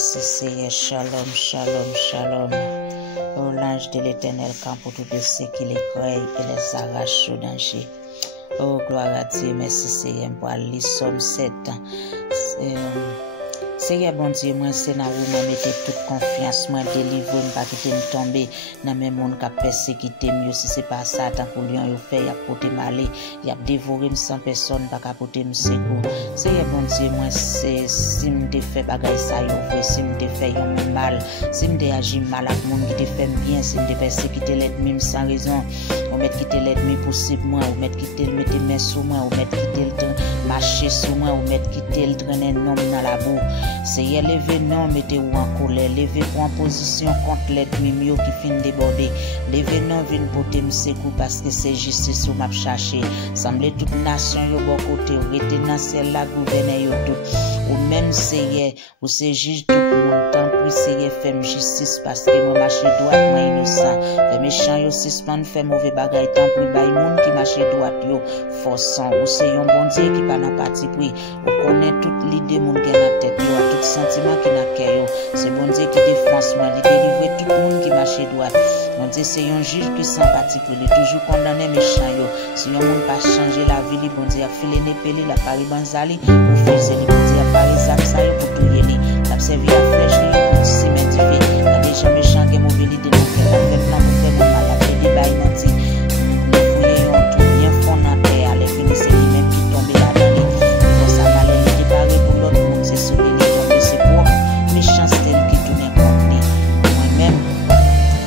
merci Seigneur. Shalom, shalom, shalom. Oh, l'ange de l'Éternel campe autour de ceux qui les croient et les arrache au danger. Oh, gloire à Dieu, merci Seigneur pour aller Somme 7. Seigneur bon Dieu, moi c'est dans vous moi mettez toute confiance, moi délivre pas quitter me tomber dans même monde qui persécuter mieux si c'est pas ça tant que lion yo fait y a porter malé, y a dévoré sans personne pas porter me secours. Seigneur bon Dieu, moi c'est si me te fait bagaille ça yo vrai, si me te fait yon mal, si me te agi mal à monde qui te fait bien, si me te persécuter l'ennemi sans raison, ou mettre quitter l'ennemi possible moi, ou mettre quitter le mettre main sur moi, ou mettre quitter le marcher sur moi, ou mettre quitter le traîner nom dans la boue. Seigneur, levez non, mettez-vous en colère, levez-vous en position contre l'ennemi qui fin déborder. Levez non, vin porter me secours parce que c'est justice ou m'a cherché. Semblez toute nation yo bon côté, ou rete dans celle-là gouverner yo tout. Ou même Seigneur, ou c'est juge tout le monde. Tant pis Seigneur, fais justice parce que moi marche droite, moi innocent. Fais méchant yo suspend, fais mauvais bagay. Tant pis bay monde qui marche droite yo forçant. Ou c'est un bon Dieu qui pas dans parti pris. Ou connaît toute l'idée moun qui dans tête yo. Tout sentiment qui n'a qu'à c'est bon Dieu qui défense moi, il délivre tout le monde qui marche droit. Mon Dieu c'est un juge qui sympathique, il est toujours condamné méchant yo. Si un monde pas changer la vie, bon Dieu a filé n'épelé la pari banzali pour faire bon Dieu a pari ça yo pour tout yeli. L'a servi à flèche pour se mettre fait. Quand déjà méchant qui mauvais l'idée dans quel la fait plan pour faire mon mal, la fait des bail nanti. Nous fouiller yon tout bien fond dans terre, les finir c'est lui même qui tombe là-dedans. Dans sa malheur il déparé pour l'autre monde, c'est celui méchanceté qui tourne contre lui. Moi-même,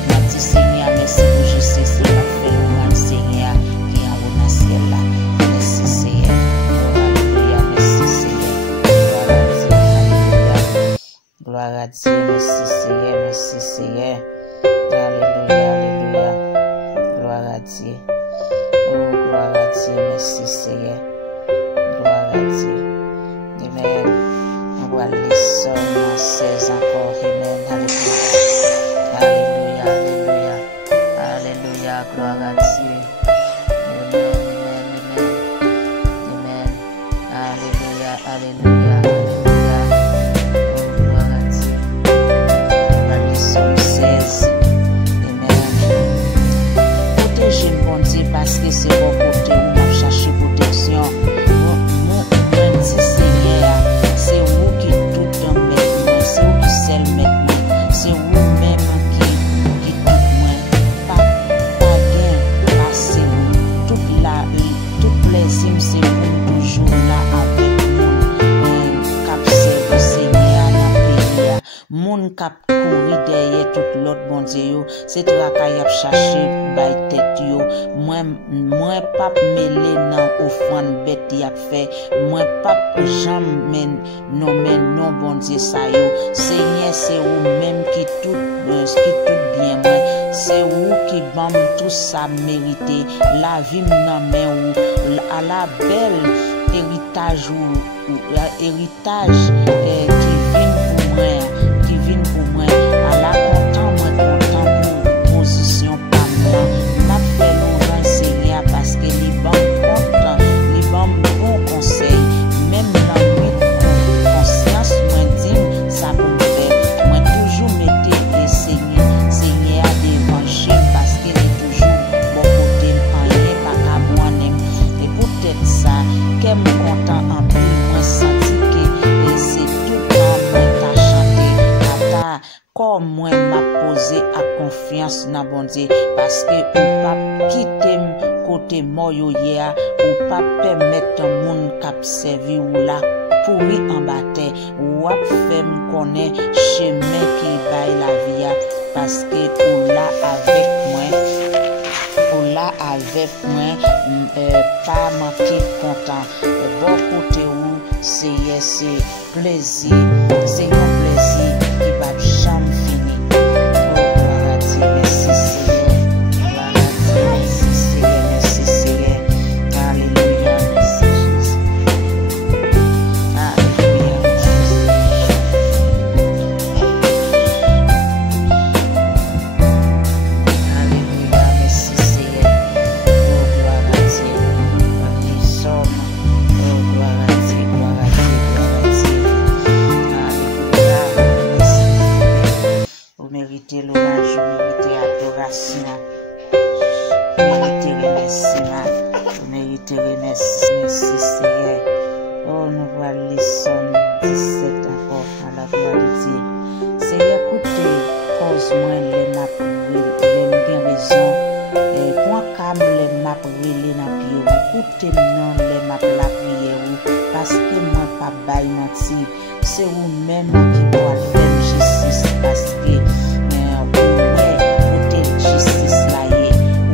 ma dit Seigneur, merci pour justice, il m'a fait le mal Seigneur qui est en haut dans le ciel là. Merci Seigneur. Alléluia, merci Seigneur. Gloire à Dieu, merci Seigneur, merci Seigneur. Alléluia, alléluia. Gloire à Dieu. Oh, gloire à Dieu, merci Seigneur. Gloire à Dieu. Amen. Nous allons les Somme 16 encore. Amen. Alléluia. Alléluia. Alléluia. Gloire à Dieu. Amen. Amen. Amen. Alléluia. Alléluia. Alléluia. Oh, gloire à Dieu. Nous allons les Somme 16. Amen. Protégez-moi, bon Dieu, parce que c'est bon côté où on cherche protection. C'est vous-même qui tout moins, pas gain, passez vous. Toute plaisir, c'est vous toujours là avec nous. Cap serve Seigneur dans le pays. Moun cap courir derrière tout l'autre bon Dieu. C'est travail à chercher by tête yo. Moi pas mêler dans offrande bête y a fait. Moi pas jamais non bon Dieu ça yo. Seigneur c'est vous même qui tout bien moi. C'est vous qui bam tout ça mérité. La vie nan main ou à la belle héritage ou héritage qui vient pour moi à la content pour position pas moi m'a fait l'ouvrir Seigneur parce que les bon conseil même dans nuit conscience moi digne ça pour me faire moi toujours mettre Seigneur d'évangile parce qu'il est toujours bon côté en rien pas qu'à moi-même et peut-être ça qu'elle me content en plus moi senti que c'est tout dans moi t'as chanté à comme moi m'a posé à confiance dans bon Dieu parce que ou pas quitter côté mort hier ou pas permettre un monde cap servi ou là pourri en bataille ou a fait me connaître chemin qui baille la vie parce que ou là avec moi pas manquer content bon côté où c'est plaisir c'est un plaisir qui va jamais finir. Oh gloire à Dieu, merci Seigneur. Gloire à Dieu, merci Seigneur, merci Seigneur. Alléluia, merci Jésus. Alléluia, merci. Alléluia, merci Seigneur. Oh gloire à Dieu. Nous sommes. Oh gloire à Dieu, gloire à Dieu, gloire à Dieu. Alléluia. merci. Mérite remercie. Mérite remercie. Merci, Seigneur. Oh, nous voilà les sons 17 encore à la gloire de Dieu. Seigneur, écoutez, cause-moi les maps, les bien raison. Point cam les maps, les napiers, écoutez non les maps la prière, parce que moi pas bail menti. C'est vous-même qui doit faire justice, parce que justice là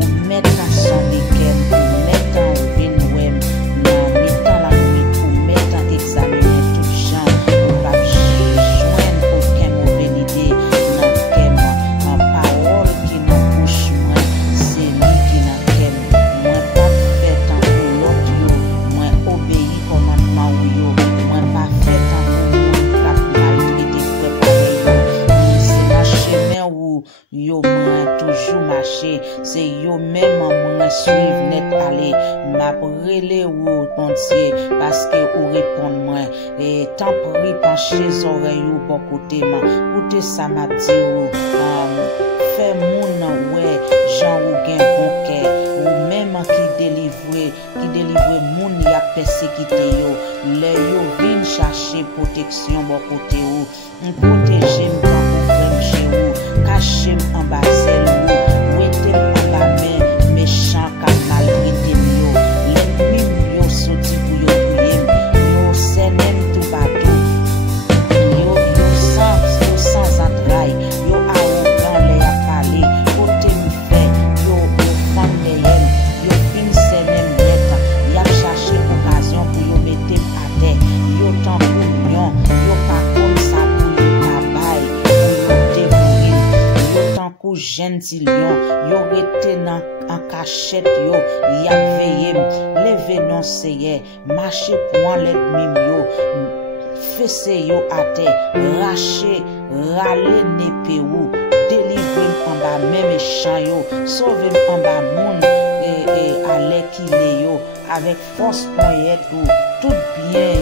ou mettre en son week-end, ou mettre en vinouem, non, mettre la nuit, ou mettre en examiner tout genre, ou pas joindre aucun mauvais idée, non, qu'aime, en parole qui n'a bouche moi, c'est lui qui n'a qu'aime, moi pas fait tant pour l'autre yo, moi obéi commandement yo, moi pas fait tant pour moi, cap maltraité préparé yo, c'est dans chemin où yo moi toujours marché, c'est yo même moi suivre net aller, m'a brûlé ou bon Dieu, parce que ou répondre moi, et tant pris pencher oreilles ou bon côté ma, côté ça m'a dit ou fait moun ouais, Jean ou gen bon cœur, ou même qui délivre moun y a persécuté yo, les yo vinn chercher protection bon côté ou, protéger m'tan pour frère chez ou, cacher en bas celle ou, ouete en bas mais méchant ka maltraité yo, l'ennemi yo sorti pour yo prier, yo senem tout partout, yo sans entrailles, yo arrogant les a parler, côté mi fait, yo femme derrière, yo fin senem net, y a cherché occasion pour yo mettre à terre, yo tant pour lion, yo pas comme ça pour yo travail, pour yo dévorer, yo tant que gentil lion, yo rete en cachette yo, y a veillé, levé non seye, marcher pour l'ennemi yo, fessé yo à terre, racher, râler n'épée ou, délivrer en bas même méchant yo, sauver en bas moun, et aller qu'il est yo, avec force poignette ou, tout bien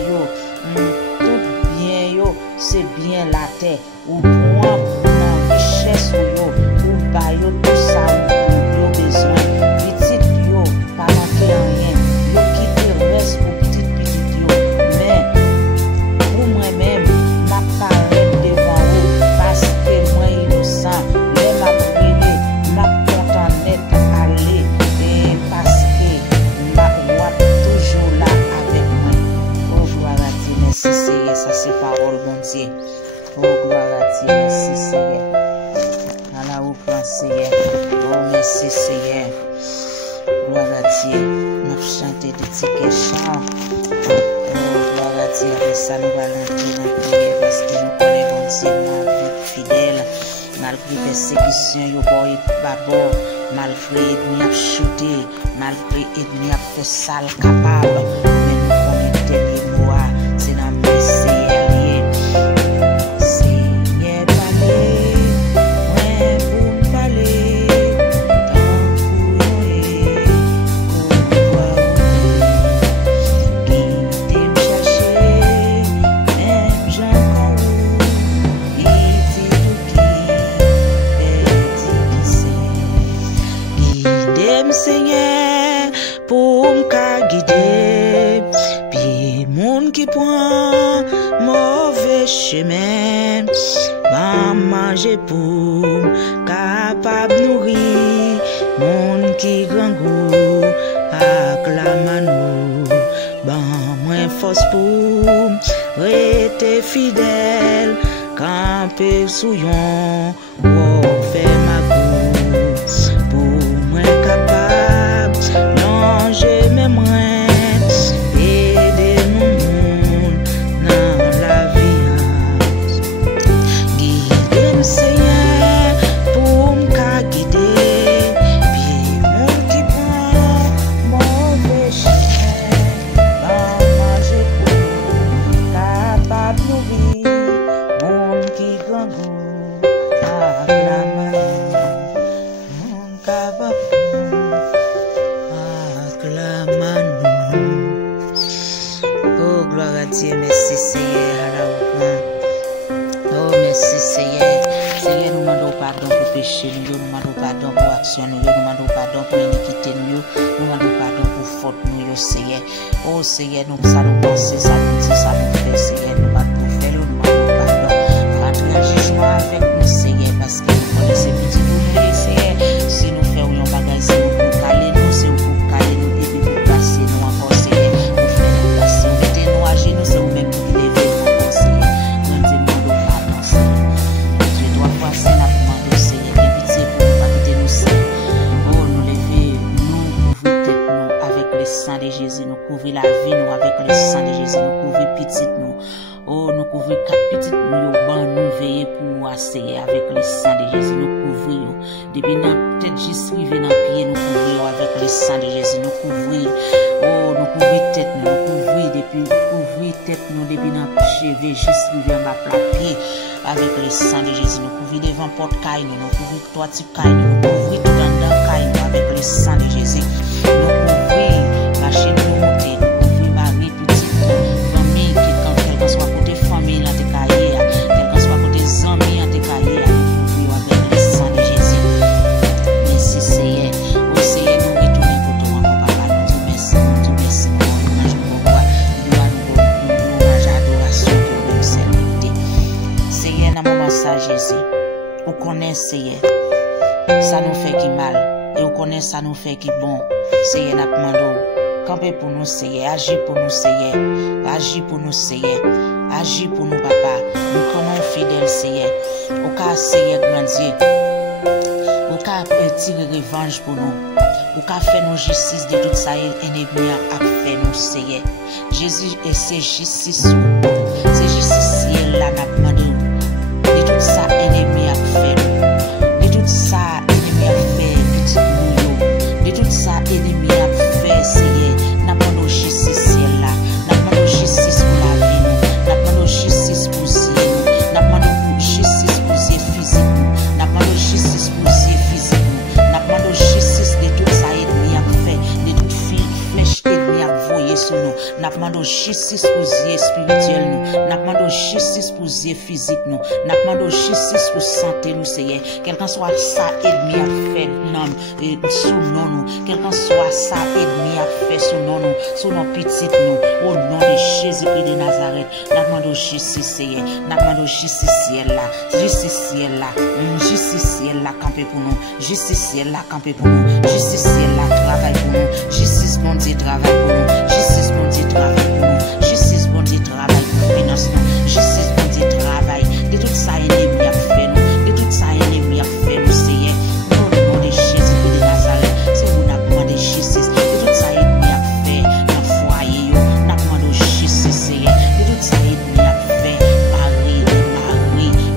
yo, c'est bien la terre, ou point dans richesse yo, ou ba yo tout ça ou yo besoin, petit yo, pas manquer rien, yo quitter reste pour petit yo, mais pour moi-même, ma parole devant vous, parce que moi innocent, les m'a brûlé, ma content net aller, et parce que ma roi toujours là avec moi. Oh gloire à Dieu, merci Seigneur, ça c'est parole bon Dieu. Oh gloire à Dieu, merci Seigneur. Allah vous prend Seigneur. Oh merci Seigneur. Gloire à Dieu. M'a chanté de tickets chant. Oh gloire à Dieu. Avec ça nous allons entrer dans la prière parce que nous connaissons bon Dieu, nous fidèle. Malgré persécution, yo boy babor, malgré ennemi a shooté, malgré ennemi a fait sale capable, mais nous connaissons dernier mois, c'est dans merci allié. Seigneur parler, moi pour me parler, tant pour qui t'aime chercher, même Jean Carou, il dit tout guide Seigneur pour me guider, puis moun qui prend mauvais chemin, va manger pour capable nourrir, moun qui grand goût acclame nous, ban moins force pour rester fidèle, camper sous yon, ou faire ma course, pour moi capable, longer mes mains, aider nous dans la vie. Guide Seigneur pour me guider, puis mon qui prend mauvais chemin, va manger pour capable nourrir, mon qui grand goût acclame, mon capable acclame. Oh gloire à Dieu, merci Seigneur, oh merci Seigneur, Seigneur nous demandons pardon pour péché, nous demandons pardon pour action, nous demandons pardon pour iniquité, nous demandons pardon pour faute, nous, Seigneur. Oh Seigneur, nous ça nous pense, ça nous dit, ça nous fait, Seigneur, nous pas pour faire, nous demandons pardon. Rentrer en jugement avec nous, Seigneur, parce que nous connaissons petit nous, Seigneur. Si nous faisons un bagage, c'est pour caler nous, c'est pour caler nous, et puis pour passer nous encore, Seigneur, pour faire nous passer, mettez-nous à genoux, c'est vous-même qui levez nous encore, Seigneur. Rendez-nous pardon, Seigneur. Je dois passer la demande, Seigneur, et pitié pour nous, pas quitter nous, Seigneur. Oh, nous lever, nous couvrir tête nous avec le sang de Jésus, nous couvrir la vie nous avec le sang de Jésus, nous couvrir petite nous. Oh, nous couvrir quatre petites nous, nous veiller pour asseyer avec le sang de Jésus, nous couvrir. Depuis notre tête juste rivé dans pied, nous couvrir avec le sang de Jésus, nous couvrir. Oh, nous couvrir tête nous, couvrir depuis couvrir tête nous depuis notre cheveux juste rivé en bas pied avec le sang de Jésus, nous couvrir devant porte caille nous couvrir toiture caille nous couvrir tout dans caille avec le sang de Jésus, nous couvrir machine nous monter, nous couvrir mari petite famille qui quand quelqu'un soit côté famille dans tes cahiers, quelqu'un soit côté amis dans tes cahiers, nous couvrir avec le sang de Jésus. Merci Seigneur. Oh Seigneur, nous retournons pour toi, mon papa, nous te merci, nous mangeons pour toi, nous mangeons adoration pour nous, Seigneur. Seigneur, dans le moment ça, Jésus, on connaît Seigneur, ça nous fait qui mal, et on connaît ça nous fait qui bon. Seigneur, nous demandons, camper pour nous, Seigneur, agir pour nous, Seigneur, agir pour nous, Seigneur, agir pour nous, papa, nous comment fidèles, Seigneur, au cas, Seigneur, grandir. Ou ka tirer revanche pour nous. Ou ka faire nos justice de tout ça ennemi a fait nous, Seigneur. Jésus et c'est justice. C'est justice là n'a demandé. De tout ça ennemi a fait nous. De tout ça ennemi a fait petit nous. De tout ça ennemi a fait, Seigneur. N'a demandé justice là. N'a demandé justice pour la vie nous. N'a demandé justice pour si nous. N'a demandé justice pour si physique nous. N'a demandé justice pour si physique nous. N'a demandé justice de tout ça ennemi a fait, de toute flèche ennemi a voyé sur nous. N'a demandé justice pour si spirituel nous. N'a demandé justice pour si physique nous. N'a demandé justice pour santé nous, Seigneur. Quelqu'un soit ça ennemi a fait non sous nous. Quelqu'un soit ça ennemi a fait sous nous, sous nos petites nous. Au nom de Jésus-Christ de Nazareth, n'a demandé justice, Seigneur. N'a demandé justice ciel là, justice ciel là, justice ciel là camper pour nous, justice ciel là camper pour nous, justice ciel là travail pour nous, justice bon Dieu travail pour nous, justice bon Dieu travail pour nous, justice bon Dieu travail pour finance nous, justice bon Dieu travail de tout ça ennemi a fait nous, de tout ça ennemi a fait nous, Seigneur. Au nom de Jésus de Nazareth, c'est vous n'a demandé justice de tout ça ennemi a fait dans foyer yo, n'a demandé justice, Seigneur. De tout ça ennemi a fait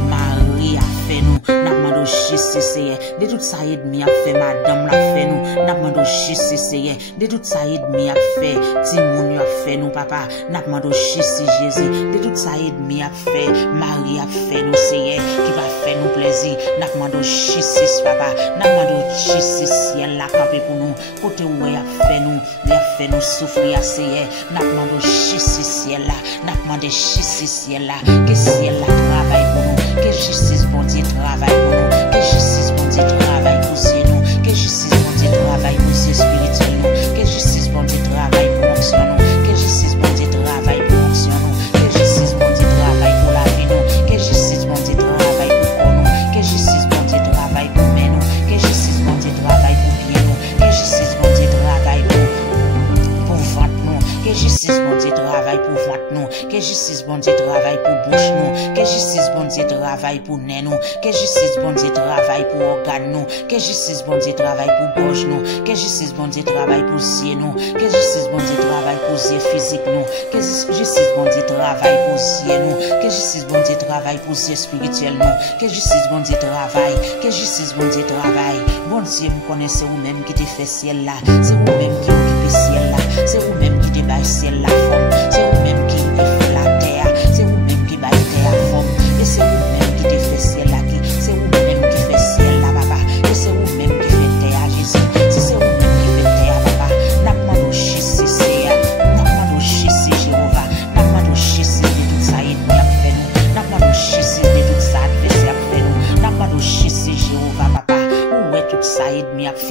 Marie a fait nous, n'a demandé justice, Seigneur. De tout ça ennemi a fait madame l'a fait nous, n'a demandé justice, Seigneur. De tout ça ennemi a fait Timoun a fait nous, papa, n'a demandé justice, Jésus. De tout ça ennemi a fait Marie a fait nous, Seigneur, qui va faire nous plaisir. N'a demandé justice, papa, n'a demandé justice ciel là camper pour nous. Côté où il a fait nous souffrir, Seigneur. N'a demandé justice ciel là, n'a demandé justice ciel là, que ciel là travaille pour nous, que justice bon Dieu travaille pour nous, que justice bon Dieu travaille pour nous, que justice bon Dieu travaille pour ces spirituels nous, que justice bon Dieu travaille pour action nous, que justice bon Dieu travaille pour action nous, que justice bon Dieu travaille pour la vie nous, que justice bon Dieu travaille pour nous, que justice bon Dieu travaille pour nous, que justice bon Dieu travaille pour bien nous, que justice bon Dieu travaille pour vente nous, que justice bon Dieu travaille pour vente nous, que justice bon Dieu travaille pour bouche nous, que justice bon Dieu travaille pour nez nous, que justice bon Dieu travaille pour organe nous, que justice bon Dieu travaille pour gorge nous, que justice bon Dieu travaille pour ciel nous, que justice bon Dieu travaille pour ciel physique nous, que justice bon Dieu travaille pour ciel nous, que justice bon Dieu travaille pour ciel spirituel nous, que justice bon Dieu travaille, que justice bon Dieu travaille. Bon Dieu, vous connaissez vous-même qui te fait ciel là, c'est vous-même qui occupe ciel là, c'est vous-même qui te baille ciel là forme, c'est vous-même qui fait la terre, c'est vous-même qui baille terre forme, et c'est vous-même qui te fait ciel là, c'est vous-même qui fait ciel là, papa, et c'est vous-même qui fait terre, Jésus, si c'est vous-même qui fait terre, papa, n'a pas de justice, n'a pas de justice, Jéhovah, n'a pas de justice de tout ça ennemi a fait nous, n'a pas de justice de tout ça adversaire a fait nous, n'a pas de justice,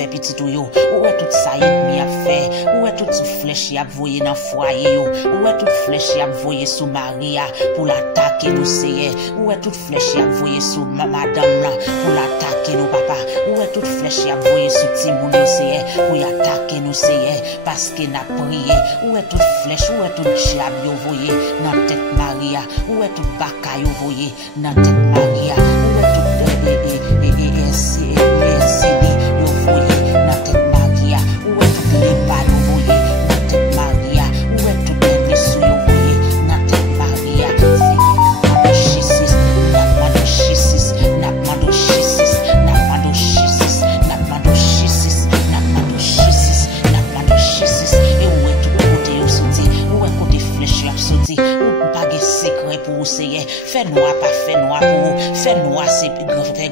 fait petit tout yo, où est tout ça ennemi a fait, où est toute flèche y a voyé dans foyer yo, où est toute flèche y a voyé sous Maria pour l'attaquer nous c'est, où est toute flèche y a voyé sous madame là pour l'attaquer nous papa, où est toute flèche y a voyé sous Timoun yo c'est pour y attaquer nous c'est parce que n'a prié, où est toute flèche, où est tout diable yo voyé dans tête Maria, où est tout bakaille yo voyé dans tête Maria, où est tout yo voyé dans tête Maria, où est tout les pas yo voyé dans tête Maria, où est tout les messieurs yo voyé dans tête Maria, pour essayer, fait noir pas fait noir pour fait noir c'est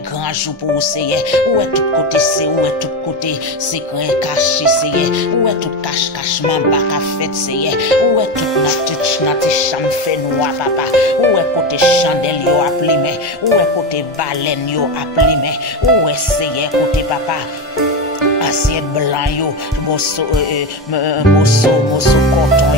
grand jour pour essayer, où est tout côté c'est où est tout côté secret caché c'est où est tout cachement bac à fait c'est où est tout notre chambre fait noir papa, où est côté chandelle yo appelé où est côté baleine yo appelé où est c'est côté papa assiette blanc yo mosso coton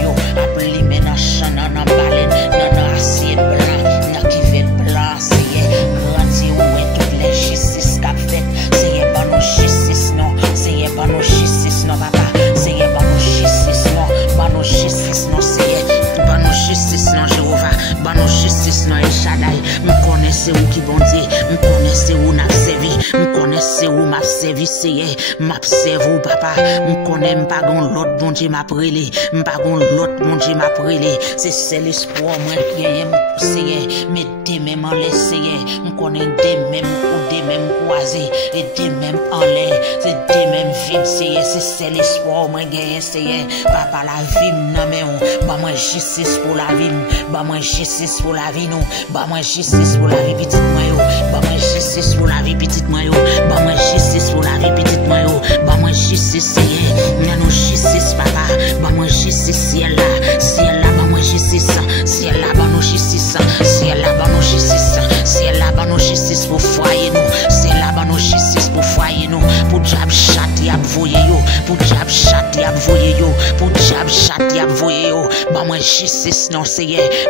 yo appelé dans champ dans baleine dans assiette blanc dans qui fait blanc c'est grandi où est toutes les justice qu'a fait c'est pas nos justice non c'est pas nos justice non papa c'est pas nos justice non pas nos justice non c'est pas nos justice non Jéhovah pas nos justice non El Shaddai me connaissez où qui bon Dieu me connaissez où n'a servi me connaissez où m'a servi c'est m'observe papa me connais pas gon l'autre bon Dieu m'a prélé pas gon l'autre bon Dieu m'a prélé c'est seul espoir moi qui c'est mais des même en laisser me connais des même croisé et des même en l'air c'est des même vide c'est seul espoir moi gagner c'est papa la vie non mais on ba moi justice pour la vie ba moi justice pour la vie non ba moi justice pour la vie petite moi yo ba moi justice pour la vie petite moi yo ba moi justice pour la vie petite moi yo ba moi justice c'est non justice papa ba moi justice ciel là ba moi justice ciel là ba nous justice ciel là ba nous justice ciel là ba nous justice pour foyer nous ciel là ba nous justice pour foyer nous pour diable chat y a voyer yo pour diable chat y a voyer yo pour diable chat y a voyer yo ba moi justice non c'est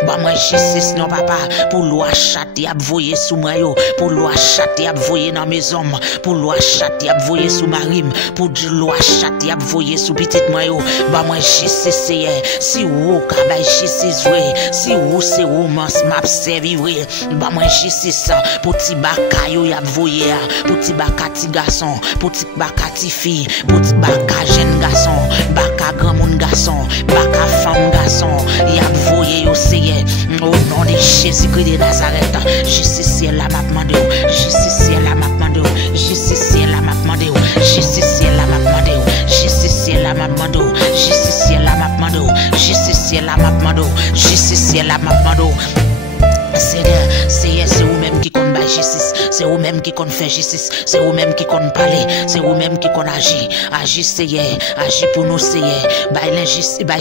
ba moi justice non papa pour loi chat y a voyer sous moi yo pour loi chat y a voyer dans maison pour loi chat y a voyer sous marim pour loi chat y a voyer sous petite moi yo ba moi justice c'est si ou ka ba justice vrai si ou c'est ou m'a servi vrai ba moi justice pour ti baka yo y a voyer pour ti baka ti garçon pour ti baka ti fille pour ti baka jeune garçon baka grand monde garçon baka femme garçon y a voyer yo c'est au nom de Jésus-Christ de Nazareth justice là m'a demandé justice là m'a demandé justice là m'a demandé justice là m'a demandé justice là m'a demandé justice là m'a demandé justice là m'a demandé justice là m'a demandé c'est vous-même qui compte justice, c'est vous-même qui compte faire justice, c'est vous-même qui compte parler, c'est vous-même qui compte agir, agir c'est agir pour nous c'est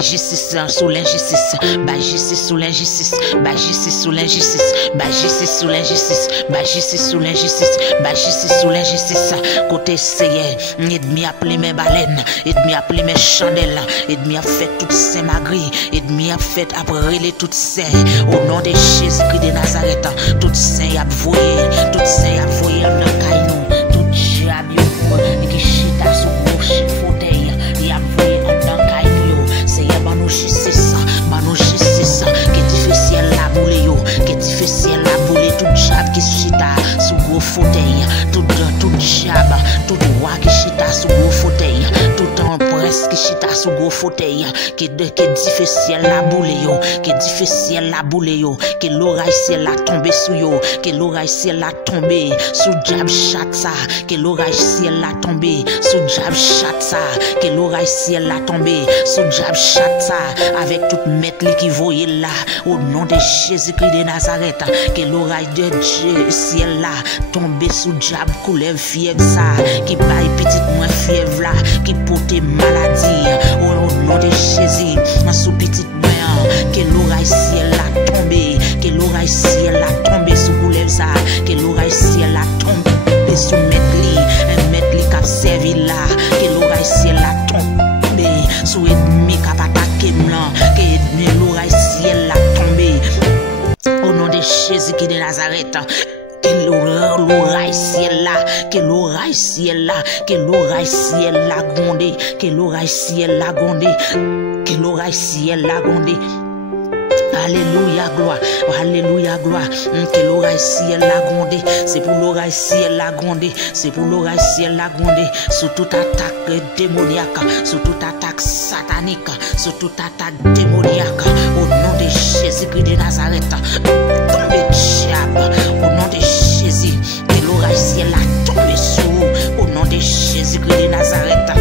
justice sous l'injustice, justice sous l'injustice, justice sous l'injustice, justice sous l'injustice, justice sous l'injustice, justice sous l'injustice, côté c'est ennemi a appelé mes baleines, ennemi a appelé mes chandelles, ennemi a fait toutes ces magris, ennemi a fait après les toutes ces au nom de Jésus-Christ de Nazareth, toutes ces a voyé, toutes ces a voyé en caillou, tout diable qui chita sous gros fauteuil, y a voyé en caillou, c'est y a ba nous justice, qui difficile la boule yo, qui difficile la boule tout diable qui chita sous gros fauteuil, tout diable, tout roi qui chita sous gros fauteuil, tout en presque qui chita sous gros fauteuil, qui difficile la boule yo, qui difficile la boule yo, qui l'oreille c'est la tomber sous yo, que l'oreille c'est la tomber sous diable chat ça, que l'oreille c'est la tomber sous diable chat ça, que l'oreille c'est la tomber sous diable chat ça, avec toute mettre qui voyait là, au nom de Jésus-Christ de Nazareth, que l'oreille de Dieu ciel là, tomber sous diable couleur fièvre ça, qui baille petite moins fièvre là, qui porte maladie, au nom de Jésus, sous petite moins, que l'oreille ciel là tomber, que l'oreille ciel la tombe sous couleur ça, que l'oreille ciel la tombe sous metli qui a servi là, de Nazareth. Que l'oreille ciel là, que l'oreille ciel là, que l'oreille ciel là gondé, que l'oreille ciel là gondé, que l'oreille ciel là gondé. Alléluia, gloire. Alléluia, gloire. Que l'oreille ciel la grondé. C'est pour l'oreille ciel la grondé. C'est pour l'oreille ciel la grondé. Sur toute attaque démoniaque. Sur toute attaque satanique. Sur toute attaque démoniaque. Au nom de Jésus-Christ de Nazareth. Tombez diable. Au nom de Jésus. Que l'oreille ciel la tombe sur. Au nom de Jésus-Christ de Nazareth.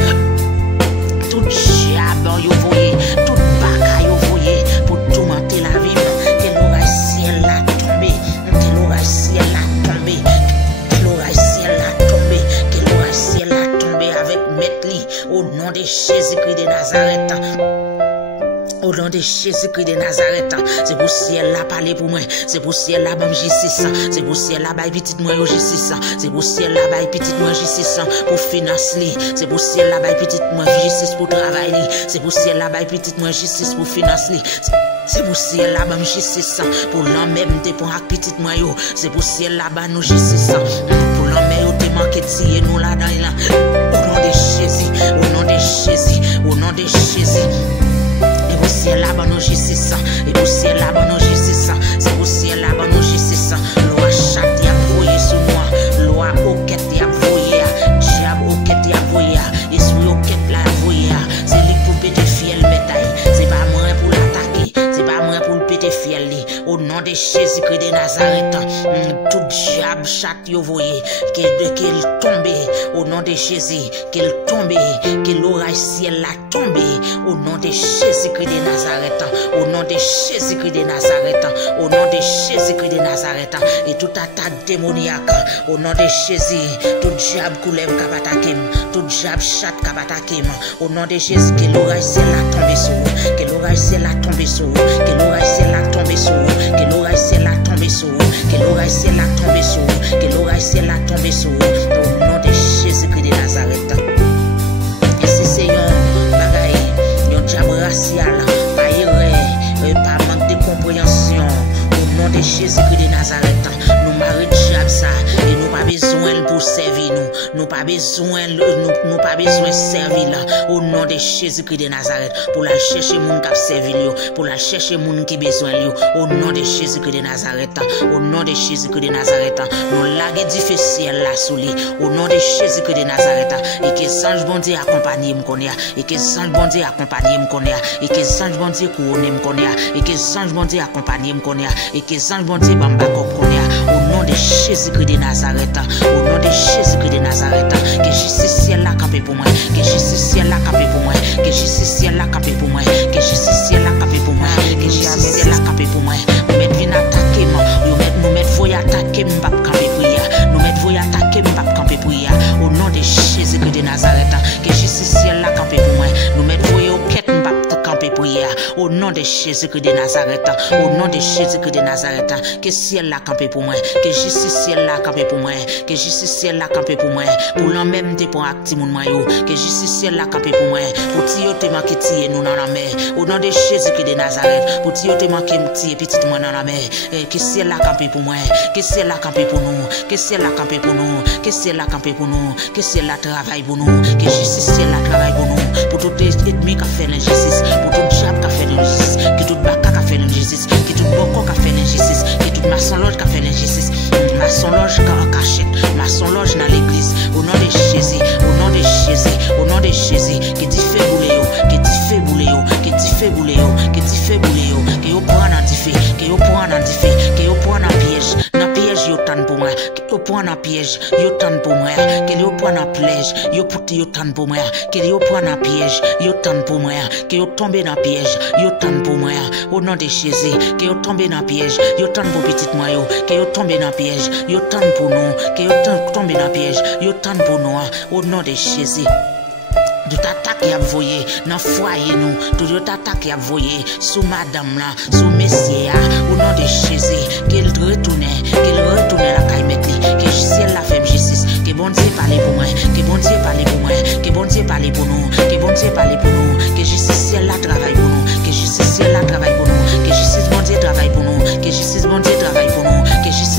Tout diable, vous voyez. Tout bagaille, vous voyez. Pour tourmenter la vie. Que l'oreille ciel la tombe. Que l'oreille ciel la tombe. Que l'oreille ciel la tombe. Que l'oreille ciel la tombe avec Metli. Au nom de Jésus-Christ de Nazareth. Au nom de Jésus-Christ de Nazareth, c'est pour ciel là parler pour moi, c'est pour ciel là bam justice, c'est pour ciel là bail petite moi justice, c'est pour ciel là bail petite moi justice pour finance li, c'est pour ciel là bail petite moi justice pour travail li, c'est pour ciel là bail petite moi justice pour finance li. C'est pour ciel là bam justice pour l'homme même te pour petite moi yo, c'est pour ciel là bas nous justice pour l'homme yo te manquer tirer nous là dans là. Au nom de Jésus, au nom de Jésus, au nom de Jésus. Et pour ciel là-bas nos justice, et pour ciel là-bas nos justice, c'est pour ciel là-bas nos justice. Loi chat y a voyé sur moi, loi auquête y a voyé, diable auquête y a voyé, esprit auquête la voyé. C'est lui pour péter fiel bétail, c'est pas moi pour l'attaquer, c'est pas moi pour le péter fiel li. Au nom de Jésus-Christ de Nazareth, tout diable chat y a voyé, qu'il tombe, au nom de Jésus, qu'il tombe, que l'oreille ciel la tombe, au nom de Jésus-Christ de Nazareth, au nom de Jésus-Christ de Nazareth, au nom de Jésus-Christ de Nazareth, et toute attaque démoniaque, au nom de Jésus, tout diable coulève kabatakim, tout diable chat kabatakim, au nom de Jésus, que l'oreille ciel la tombe sur, que l'oreille ciel la tombe sur, que l'oreille ciel la tombe sur, que l'oreille ciel la tombe sur, que l'oreille ciel la tombe sur, que l'oreille ciel la tombe sur, au nom de Jésus-Christ de Nazareth. Et si c'est un bagaille, un diable racial, pas erreur, pas manque de compréhension, au nom de Jésus-Christ de Nazareth, nous marrions diable ça, et nous pas besoin pour servir nous, nous pas besoin de servir là, au nom de Jésus-Christ de Nazareth, pour la chercher moun qui servir pour la chercher moun qui besoin lui, au nom de Jésus-Christ de Nazareth, au nom de Jésus-Christ de Nazareth, nous laguer difficile là sous lui, au nom de Jésus-Christ de Nazareth, et que sange bon Dieu accompagne me connaît, et que sange bon Dieu accompagne me connaît, et que sange bon Dieu couronne me connaît, et que sange bon Dieu accompagne me connaît, et que sange bon Dieu bamba connaît, au nom de Jésus-Christ de Nazareth, au nom de Jésus-Christ de Nazareth, que justice ciel là campé pour moi, que justice ciel là campé pour moi, que justice ciel là campé pour moi, que justice ciel là campé pour moi, que justice ciel là campé pour moi. Nous mettre vinn attaquer moi, nous mettre voy attaquer m'pa camper pour ya, nous mettre voy attaquer m'pa camper pour ya, au nom de Jésus-Christ de Nazareth, que justice ciel là campé pour moi, nous mettre voy au quête m'pa camper pour ya, au nom de Jésus-Christ de Nazareth, au nom de Jésus-Christ de Nazareth, que ciel là campé pour moi, que justice ciel là campé pour moi, que justice ciel là campé pour moi, pour l'en même te pour acti moun yo, que justice ciel là campé pour moi, pour tiyo te manqué tirer nous dans la mer, au nom de Jésus-Christ de Nazareth, pour tiyo te manqué tirer petit moi dans la mer, que ciel là campé pour moi, que ciel là campé pour nous, que ciel là campé pour nous, que ciel là campé pour nous, que ciel là travaille pour nous, que justice ciel là travaille pour nous, pour tout ennemi qui a fait l'injustice, pour tout diable qui a fait l'injustice, que tout baka qui a fait l'injustice, que tout boko qui a fait l'injustice, que tout maçon loge qui a fait l'injustice, maçon loge qui a en cachette, maçon loge dans l'église, au nom de Jésus, au nom de Jésus, au nom de Jésus, que tu fais bouler yo, que tu fais bouler yo, que tu fais bouler yo, que tu fais bouler yo, que yo prend dans diffé, que yo prend dans diffé, que yo prend dans piège yo tan pour moi, que yo prend dans piège, yo tan pour moi, que yo prend dans piège, yo putte yo tan pour moi, que yo prend dans piège, yo tan pour moi, que yo tombe dans piège, yo tan pour moi, au nom de Jésus, que yo tombe dans piège, yo tan pour petite moi yo, que yo tombe dans piège, yo tan pour nous, que yo tombe dans piège, yo tan pour nous, au nom de Jésus. Tout attaque y a voyé dans foyer nous, tout attaque y a voyé sous madame là, sous messieurs au nom de Jésus, qu'il retourne la caille mettre que ciel la fait justice, que bon Dieu parle pour moi, que bon Dieu parle pour moi, que bon Dieu parle pour nous, que bon Dieu parle pour nous, que justice ciel la travaille pour nous, que justice ciel la travaille pour nous, que justice bon Dieu travaille pour nous, que justice bon Dieu travaille pour nous, que justice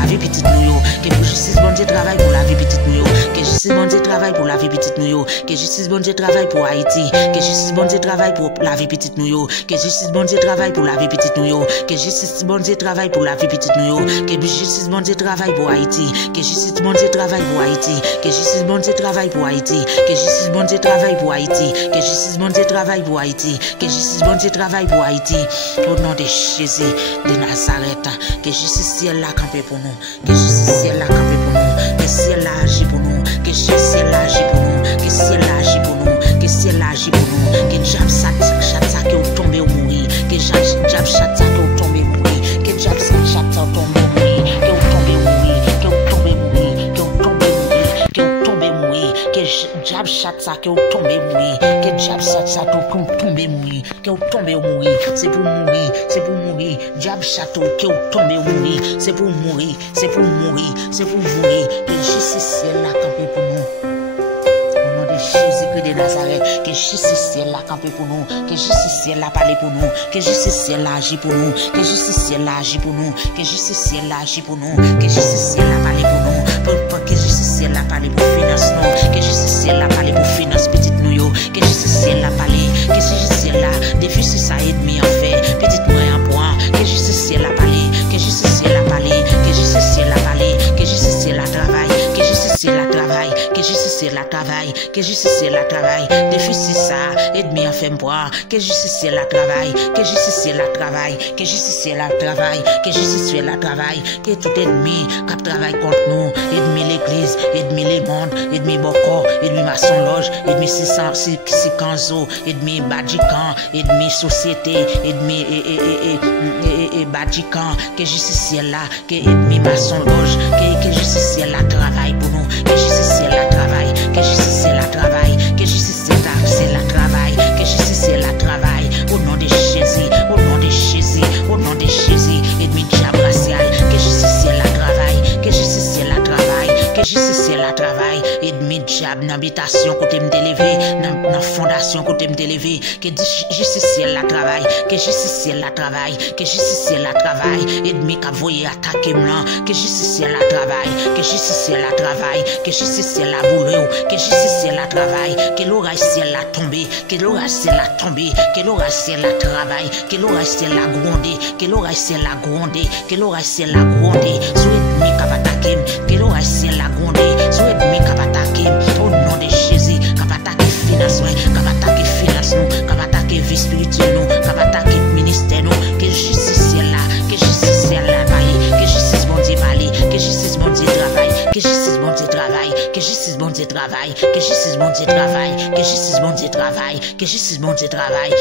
la vie petite nous yo, que justice bon Dieu travaille pour la vie petite nous yo, que justice bon Dieu travaille pour la vie petite nous yo, que justice bon Dieu travaille pour Haïti, que justice bon Dieu travaille pour la vie petite nous yo, que justice bon Dieu travaille pour la vie petite nous yo, que justice bon Dieu travaille pour la vie petite nous yo, que justice bon Dieu travaille pour Haïti, que justice bon Dieu travaille pour Haïti, que justice bon Dieu travaille pour Haïti, que justice bon Dieu travaille pour Haïti, que justice bon Dieu travaille pour Haïti, que justice bon Dieu travaille pour Haïti, au nom de Jésus de Nazareth, que justice ciel là campé pour nous, que justice ciel là campé pour nous, que ciel là agit pour nous, que ciel là agit pour nous, que ciel là agit pour nous, que ciel là agit pour nous, que diable chat que vous tombez ou mourir, que diable chat que vous tombez mourir, que diable chat que vous tombez mourir, que vous tombez mourir, que vous tombez mourir, que vous tombez mourir, que vous tombez mourir, que diable chat que vous tombez mourir, que diable chat que vous tombez mourir, que vous tombez mourir, c'est pour mourir, c'est pour mourir, diable château que vous tombez mourir, c'est pour mourir, c'est pour mourir, c'est pour mourir, que justice ciel là campé pour nous. Jésus-Christ de Nazareth, que justice ciel là campé pour nous, que justice ciel là parlé pour nous, que justice ciel là agit pour nous, que justice ciel là agit pour nous, que justice ciel là agit pour nous, que justice ciel là parlé pour nous, que justice ciel là parlé pour finance nous, que justice ciel là parlé pour finance petite nous yo, que justice ciel là parlé, que justice ciel là défi ça ennemi en fait, petite nous en point, que justice ciel là parlé, que justice ciel là parlé, que justice ciel là parlé, que justice ciel là travail, que justice ciel là travail, que justice ciel là travail, que justice ciel là travail, défi ça ennemi en fait boire, que justice ciel là travail, que justice ciel là travail, que justice ciel là travail, que justice ciel là travail, que tout ennemi qui travaille contre nous, ennemi l'église, ennemi les mondes, ennemi Boko, ennemi maçon loge, ennemi Sikanzo, ennemi Badjikan, ennemi société, ennemi Badjikan, que justice ciel là, que ennemi maçon loge, que justice ciel là travaille pour nous, que justice ciel là travaille, que justice ciel là travaille, que justice ciel là travaille, que justice ciel là travaille, au nom de Jésus, au nom de Jésus, au nom de Jésus, ennemi diable racial, que justice ciel là travaille, que justice ciel là travaille, que justice ciel là travaille, ennemi diable dans habitation côté me délevé, dans fondation côté me délevé, que justice ciel là travaille, que justice ciel là travaille, que justice ciel là travaille, ennemi qui voyé attaquer moi, que justice ciel là travaille, que justice ciel là travaille, que justice ciel là boulot, que justice ciel là travaille, que l'orage ciel là tombé, que l'orage ciel là tombé, que l'orage ciel là travaille, que l'orage ciel là grondé, que l'orage ciel là grondé, que l'orage ciel là grondé, sous ennemi qui va attaquer, que l'orage ciel là grondé, sous ennemi qui va attaquer, au nom de Jésus, qui va attaquer finance, qui va attaquer finance nous, qui va attaquer vie spirituelle nous, qui va attaquer ministère nous, que justice ciel là, que justice ciel là parler, que justice bon Dieu parler, que justice bon Dieu travaille, que justice bon Dieu travaille, que justice bon Dieu travaille, que justice bon Dieu travaille, que justice bon Dieu travaille, que justice bon Dieu travaille,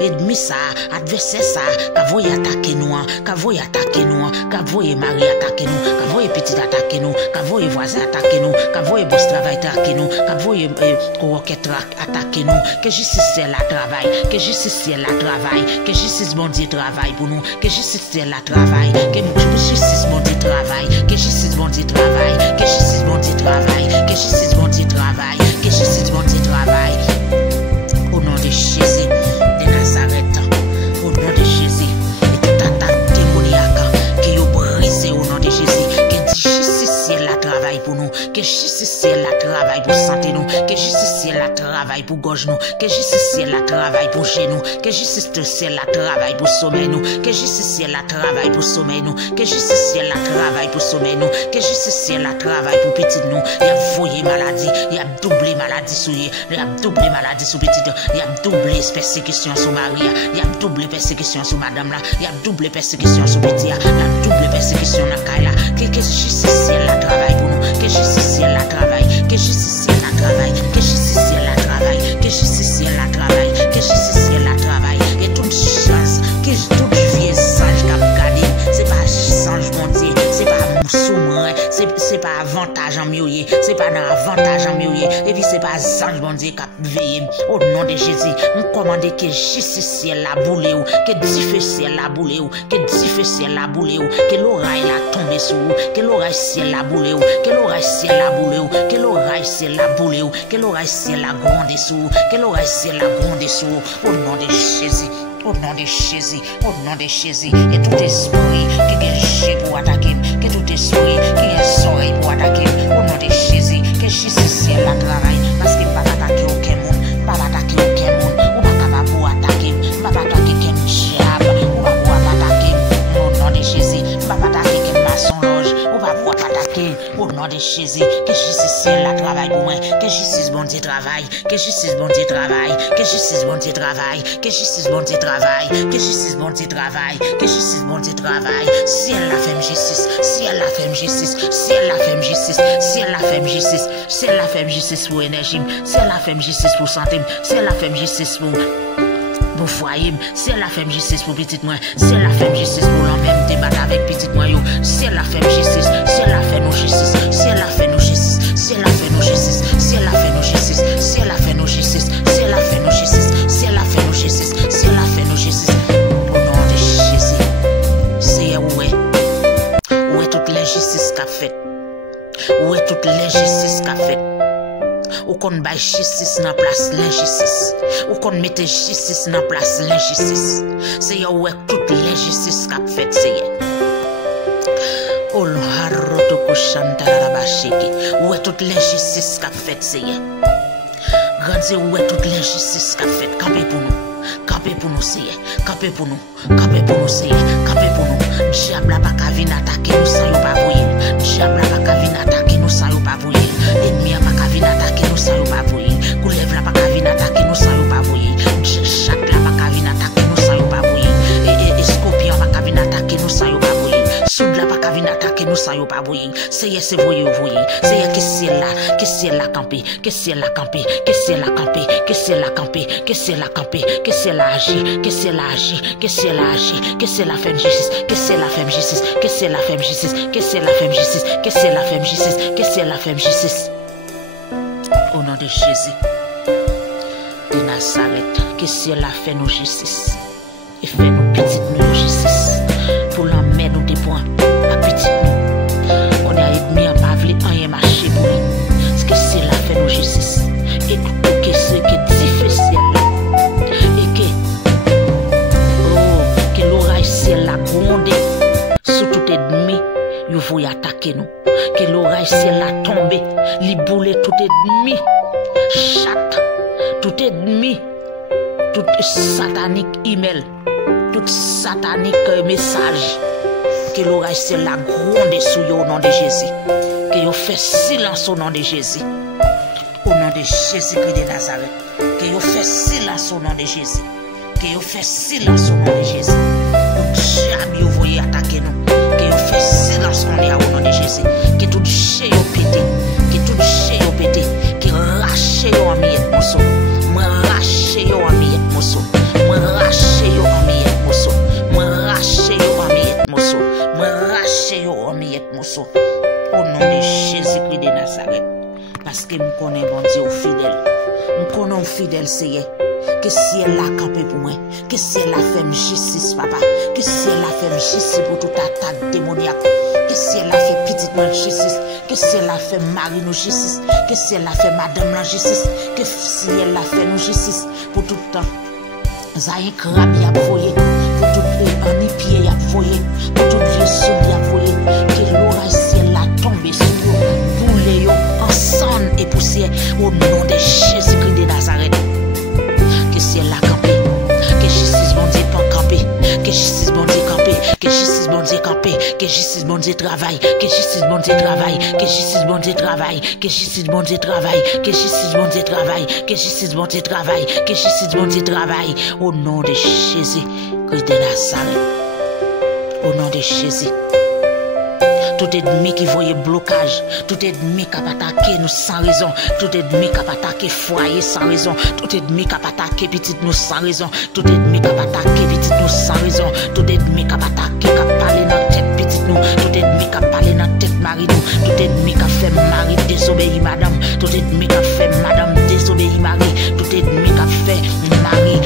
ennemi ça, adversaire ça, qu'a voyé attaquer nous, qu'a voyé attaquer nous, qu'a voyé mari attaquer nous, qu'a voyé petit attaquer nous, qu'a voyé voisin attaquer nous, qu'a voyé boss travail attaquer nous, qu'a voyé coworker attaquer nous, que justice c'est la travail, que justice c'est la travail, que justice bon Dieu travaille pour nous, que justice c'est la travail, que justice bon Dieu travaille, que justice bon Dieu travaille, que justice bon Dieu travaille, que justice bon Dieu travaille, que justice bon Dieu travaille, au nom de Jésus de Nazareth, au nom de Jésus, et toute attaque démoniaque qui est brisée au nom de Jésus, que justice c'est la travail pour nous, que justice c'est la travail pour santé nous, que justice c'est la travail pour gorge nous, que justice c'est la travail pour chez nous, que justice c'est la travail pour sommeil nous, que justice c'est la travail pour sommeil nous, que justice c'est la travail pour sommeil nous, que justice c'est la travail pour petit nous, il y a voyé maladie, il y a doublé maladie sur il y a doublé maladie sur petit, il y a doublé persécution sur Maria, il y a doublé persécution sur madame là, il y a doublé persécution sur petit, il y a doublé persécution dans Kaila, que justice c'est la travail pour nous, que justice c'est la travail, que justice c'est la travail, que justice c'est la travail, que justice c'est la travail, que justice c'est la travail, et toute chance, que toute vieille sage qui a gardé, c'est pas change mon Dieu, c'est pas soumouin, c'est pas avantage en mieux, c'est pas dans avantage en mieux, et puis c'est pas change mon Dieu qui a veillé, au nom de Jésus, on commande que justice c'est la boule, que difficile c'est la boule, que difficile c'est la boule, que l'oreille la tombe sur, que l'oreille c'est la boule, que l'oreille c'est la boule, que l'oreille c'est la boule, que l'oreille c'est la gronde sous, que l'oreille c'est la gronde sous, au nom de Jésus, au nom de Jésus, au nom de Jésus, et tout esprit qui est bouche pour attaquer, que tout esprit qui est oreille pour attaquer, au nom de Jésus, que Jésus ciel la travail, parce qu'il ne va pas attaquer aucun monde, pas attaquer aucun monde, ou pas capable pour attaquer, pas attaquer quel diable, ou pas pouvoir attaquer, au nom de Jésus, pas attaquer quel maçon loge, ou pas pouvoir attaquer, au nom de Jésus, que Jésus ciel la travail pour moi, que Jésus bon Dieu travail, que Jésus bon Dieu travail, que Jésus bon Dieu travail, que Jésus bon Dieu travail, que Jésus bon Dieu travail, que Jésus bon Dieu travail, ciel la femme justice, ciel la femme justice, ciel la femme justice, ciel la femme justice, ciel la femme justice pour énergie, ciel la femme justice pour santé, ciel la femme justice pour foyer, c'est la femme justice pour petite moi, c'est la femme justice pour l'homme débattre avec petite moi, c'est la femme justice, c'est la femme justice, c'est la femme justice, c'est la femme justice, c'est la femme justice, c'est la femme justice, c'est la femme justice, c'est la femme justice, c'est la femme justice, au nom de Jésus, c'est où est toute l'injustice qu'a fait, où est toute l'injustice qu'a fait. Ou qu'on baille justice dans place l'injustice. Ou qu'on mette justice dans place l'injustice. C'est où est toute l'injustice qu'a fait c'est. Oh le haroto ko chantara bashiki. Où est toute l'injustice qu'a fait c'est. Grandez où est toute l'injustice qu'a fait. Campez pour nous. Campez pour nous c'est. Campez pour nous. Campez pour nous c'est. Campez pour nous. Diable pas qu'à venir attaquer nous sans yo pas voyer. Diable pas qu'à venir attaquer nous sans yo pas voyer. Ennemi pas qu'à venir attaquer nous sans yo pas voyer. Coulève la pas qu'à venir attaquer nous sans yo pas voyer. Chaque la pas qu'à venir attaquer nous sans yo pas voyer. Et scorpion pas qu'à venir attaquer nous sans yo pas voyer. Soude la pas qu'à venir attaquer nous sans yo pas voyer. C'est voyer voyer. C'est que c'est là camper, que c'est là camper, que c'est là camper, que c'est là camper, que c'est là camper, que c'est là agir, que c'est là agir, que c'est là agir, que c'est la femme justice, que c'est la femme justice, que c'est la femme justice, que c'est la femme justice, que c'est la femme justice, que c'est la femme justice. Au nom de Jésus de Nazareth, que c'est la fait nous justice et fait nous petites nous justice pour l'emmener nous des points à petite nous. On a ennemi à pas vle rien marcher pour lui. Ce que c'est la fait nous justice et tout que ce qui est difficile et que l'oreille c'est la gronde sous tout ennemi il faut y attaquer nous. Que l'oreille c'est la tomber, li boule tout ennemi, chatte, tout ennemi, tout satanique email, tout satanique message. Que l'oreille c'est la gronde sous au nom de Jésus. Que yo fait silence au nom de Jésus. Au nom de Jésus-Christ de Nazareth. Que yo fait silence au nom de Jésus. Que yo fait silence au nom de Jésus. Jamais vous voyez attaquer nous. Que yo fait silence au nom de Jésus. Que tout chien yo pété. Que tout chien yo pété. Que rache yo en miettes mosso. Moi rache yo en miettes mosso. Moi rache yo en miettes mosso. Moi rache yo en miettes mosso. Moi rache yo en miettes mosso. Au nom de Jésus-Christ de Nazareth. Parce que je connais bon Dieu fidèle. Je connais fidèle c'est. Que si elle a campé pour moi, que si elle a fait justice, papa, que si elle a fait justice pour toute attaque démoniaque, que si elle a fait petite man justice, que si elle a fait mari nous justice, que si elle a fait madame la justice, que si elle a fait nous justice pour tout le temps. Zaïn crabe y a voyé, pour tout le pied y a voyé, pour tout le sol y a voyé, que l'oreille si elle a tombé sur vous, boule yo ensemble et poussière au nom de Jésus-Christ de Nazareth. Que si elle a campé, que justice bon Dieu pas camper, que justice bon Dieu camper, que justice bon Dieu camper, que justice bon Dieu travaille, que justice bon Dieu travaille, que justice bon Dieu travaille, que justice bon Dieu travaille, que justice bon Dieu travaille, que justice bon Dieu travaille, que justice bon Dieu travaille, au nom de Jésus Christ de Nazareth, au nom de Jésus. Tout ennemi qui voyait blocage, tout ennemi qui a attaqué nous sans raison, tout ennemi qui a attaqué foyer sans raison, tout ennemi qui a attaqué petite nous sans raison, tout ennemi qui a attaqué petite nous sans raison, tout ennemi qui a attaqué, qui a parlé dans tête petite nous, tout ennemi qui a parlé dans tête mari nous, tout ennemi qui a fait mari désobéir madame, tout ennemi qui a fait madame désobéir mari, tout ennemi qui a fait mari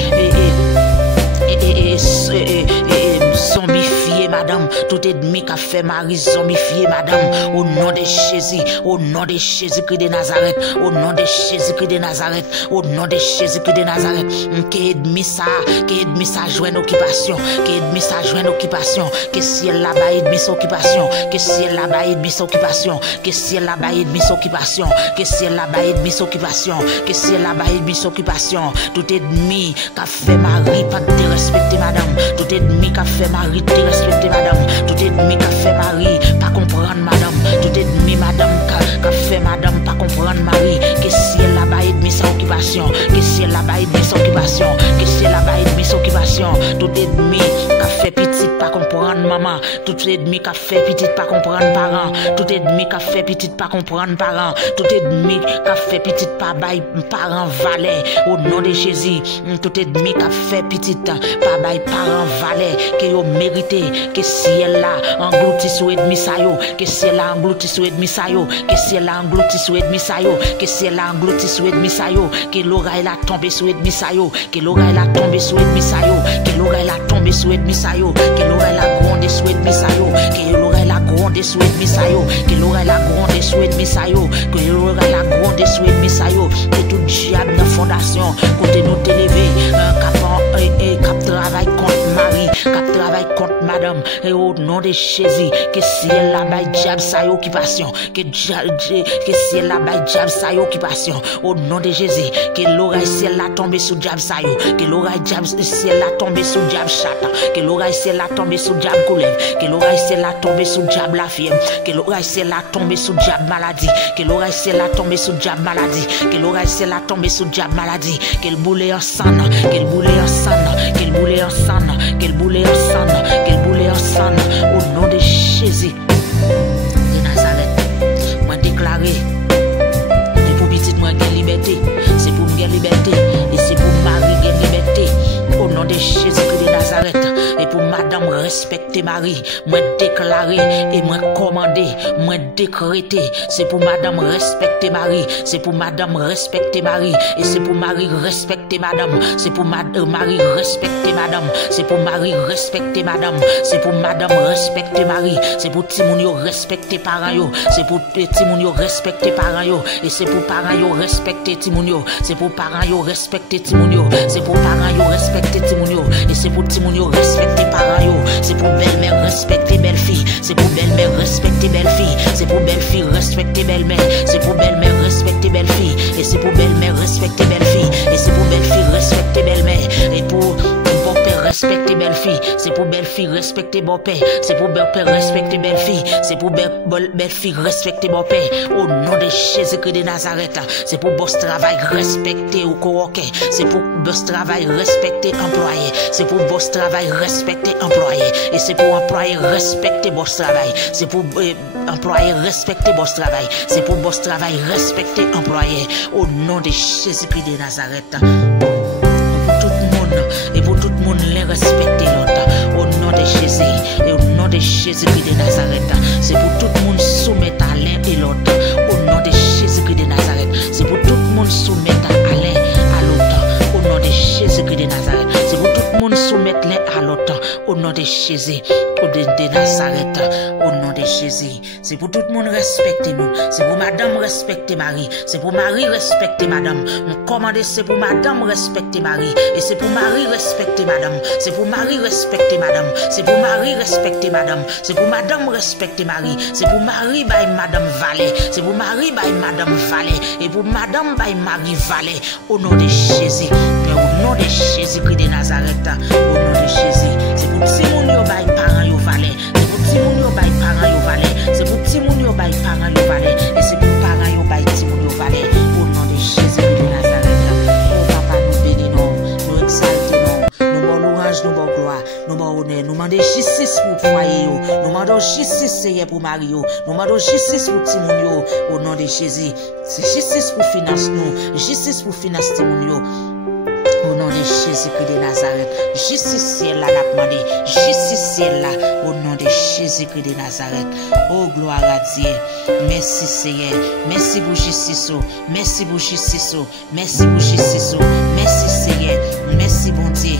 zombifier madame. madame, tout ennemi qu'a fait Marie zombifié, madame, au nom de Jésus, au nom de Jésus-Christ de Nazareth, au nom de Jésus-Christ de Nazareth, au nom de Jésus-Christ de Nazareth, que ennemi ça joint occupation, que ennemi ça joint occupation, que ciel là-bas ennemi occupation, que ciel là-bas ennemi occupation, que ciel là-bas ennemi occupation, que ciel là-bas ennemi occupation, que ciel là-bas ennemi occupation, tout ennemi qu'a fait Marie pas te respecter madame, tout ennemi qu'a fait Marie te respecter madame, tout ennemi qu'a fait Marie pas comprendre madame, tout ennemi madame qu'a fait madame pas comprendre Marie, que ciel là-bas ennemi sa occupation, que ciel là-bas ennemi sa occupation, que ciel là-bas ennemi sa occupation, tout ennemi qu'a fait petite pas comprendre maman, tout ennemi qu'a fait petite pas comprendre parents, tout ennemi qu'a fait petite pas comprendre parents, tout ennemi qu'a fait petite pas bail parents valet au nom de Jésus, tout ennemi qu'a fait petite pas bail parents valet que yo mérité, que ciel là englouti sous ennemi sa yo, que ciel là englouti sous ennemi sa yo, que ciel là englouti sous ennemi sa yo, que ciel là englouti sous ennemi sa yo, que l'oreille là tombé sous ennemi sa yo, que l'oreille là tombé sous ennemi sa yo, que l'oreille là tombé sous ennemi sa yo, que l'oreille là grondé sous ennemi sa yo, que l'oreille là grondé sous ennemi sa yo, que l'oreille là grondé sous ennemi sa yo, que l'oreille là grondé sous ennemi sa yo, que tout diable dans fondation côté nous t'élever cap travail contre Marie, cap travail contre madame, et au nom de Jésus, que ciel là bas diable sa occupation, que ciel là bas diable sa occupation, au nom de Jésus, que l'oreille ciel là tombe sous diable sa yo, que l'oreille diable ciel là tombe sous diable chata, que l'oreille ciel là tombe sous diable coulève, que l'oreille ciel là tombe sous diable la fièvre, que l'oreille ciel là tombe sous diable maladie, que l'oreille ciel là tombe sous diable maladie, que l'oreille ciel là tombe sous diable maladie, qu'elle boule en sang, qu'elle boule en sang, qu'elle boule en sang, qu'elle boule en sang, qu'elle boule en sang, au nom de Jésus de Nazareth, moi déclaré, c'est pour petite moi gain liberté, c'est pour me gain liberté, et c'est pour Marie gain liberté, au nom de Jésus-Christ de Nazareth, et pour madame respecter Marie, moi déclaré et moi commandé, moi décrété, c'est pour madame respecter Marie, c'est pour madame respecter Marie, et c'est pour Marie respecter madame, c'est pour Marie respecter madame, c'est pour Marie respecter madame, c'est pour madame respecter Marie, c'est pour Timounio respecter parents yo, c'est pour Timounio respecter parents yo, et c'est pour parents yo respecter Timounio, c'est pour parents yo respecter Timounio, c'est pour parents yo respecter Timounio, et c'est pour Timounio respecter parents yo, c'est pour belle-mère respecter belle-fille, c'est pour belle-mère respecter belle-fille, c'est pour belle-fille respecter belle-mère, c'est pour belle-mère respecter belle-fille, et c'est pour belle-mère respecter belle-fille, et c'est pour belle-fille respecter belle-mère, et pour bon-père respecter belle-fille, c'est pour belle-fille respecter bon-père, c'est pour belle-père respecter belle-fille, c'est pour belle-fille respecter bon-père, au nom de Jésus-Christ de Nazareth, c'est pour boss travail respecter ou coworker, c'est pour boss travail respecter employé, c'est pour boss travail respecter employé, et c'est pour employé respecter boss travail, c'est pour employé respecter boss travail, c'est pour boss travail respecter employé, au nom de Jésus-Christ de Nazareth, pour tout le monde, et pour tout le monde les respecter l'autre, au nom de Jésus, et au nom de Jésus-Christ de Nazareth, c'est pour tout le monde soumettre à l'un et l'autre, au nom de Jésus-Christ de Nazareth, c'est pour tout le monde soumettre à l'un à l'autre, au nom de Jésus-Christ de Nazareth, c'est pour tout le monde soumettre l'un à l'autre, au nom de Jésus de Nazareth, au nom de Jésus, c'est pour tout le monde respecter nous, c'est pour madame respecter Marie, c'est pour Marie respecter madame, mon commandé c'est pour madame respecter Marie, et c'est pour Marie respecter madame, c'est pour Marie respecter madame, c'est pour Marie respecter madame, c'est pour madame respecter Marie, c'est pour Marie by madame Valet, c'est pour Marie by madame Valet, et pour madame by Marie Valet, au nom de Jésus, au nom de Jésus-Christ de Nazareth, au nom de Jésus, c'est pour Timounio by parents yo Valet, c'est pour Timounio by parents yo Valet, c'est pour Timounio by parents yo Valet, et c'est pour parents yo by Timounio Valet, au nom de Jésus-Christ de Nazareth. Oh papa, nous bénissons, nous exaltons, nous bon louange, nous bon gloire, nous bon honneur, nous demandons justice pour foyer, nous demandons justice Seigneur pour Mario, nous demandons justice pour Timounio, au nom de Jésus, c'est justice pour finance nous, justice pour finance Timounio. Au nom de Jésus-Christ de Nazareth, justice ciel là, n'a demandé, justice ciel là, au nom de Jésus-Christ de Nazareth. Oh, gloire à Dieu. Merci Seigneur, merci pour justice, merci pour justice, merci pour justice, merci Seigneur, merci bon Dieu.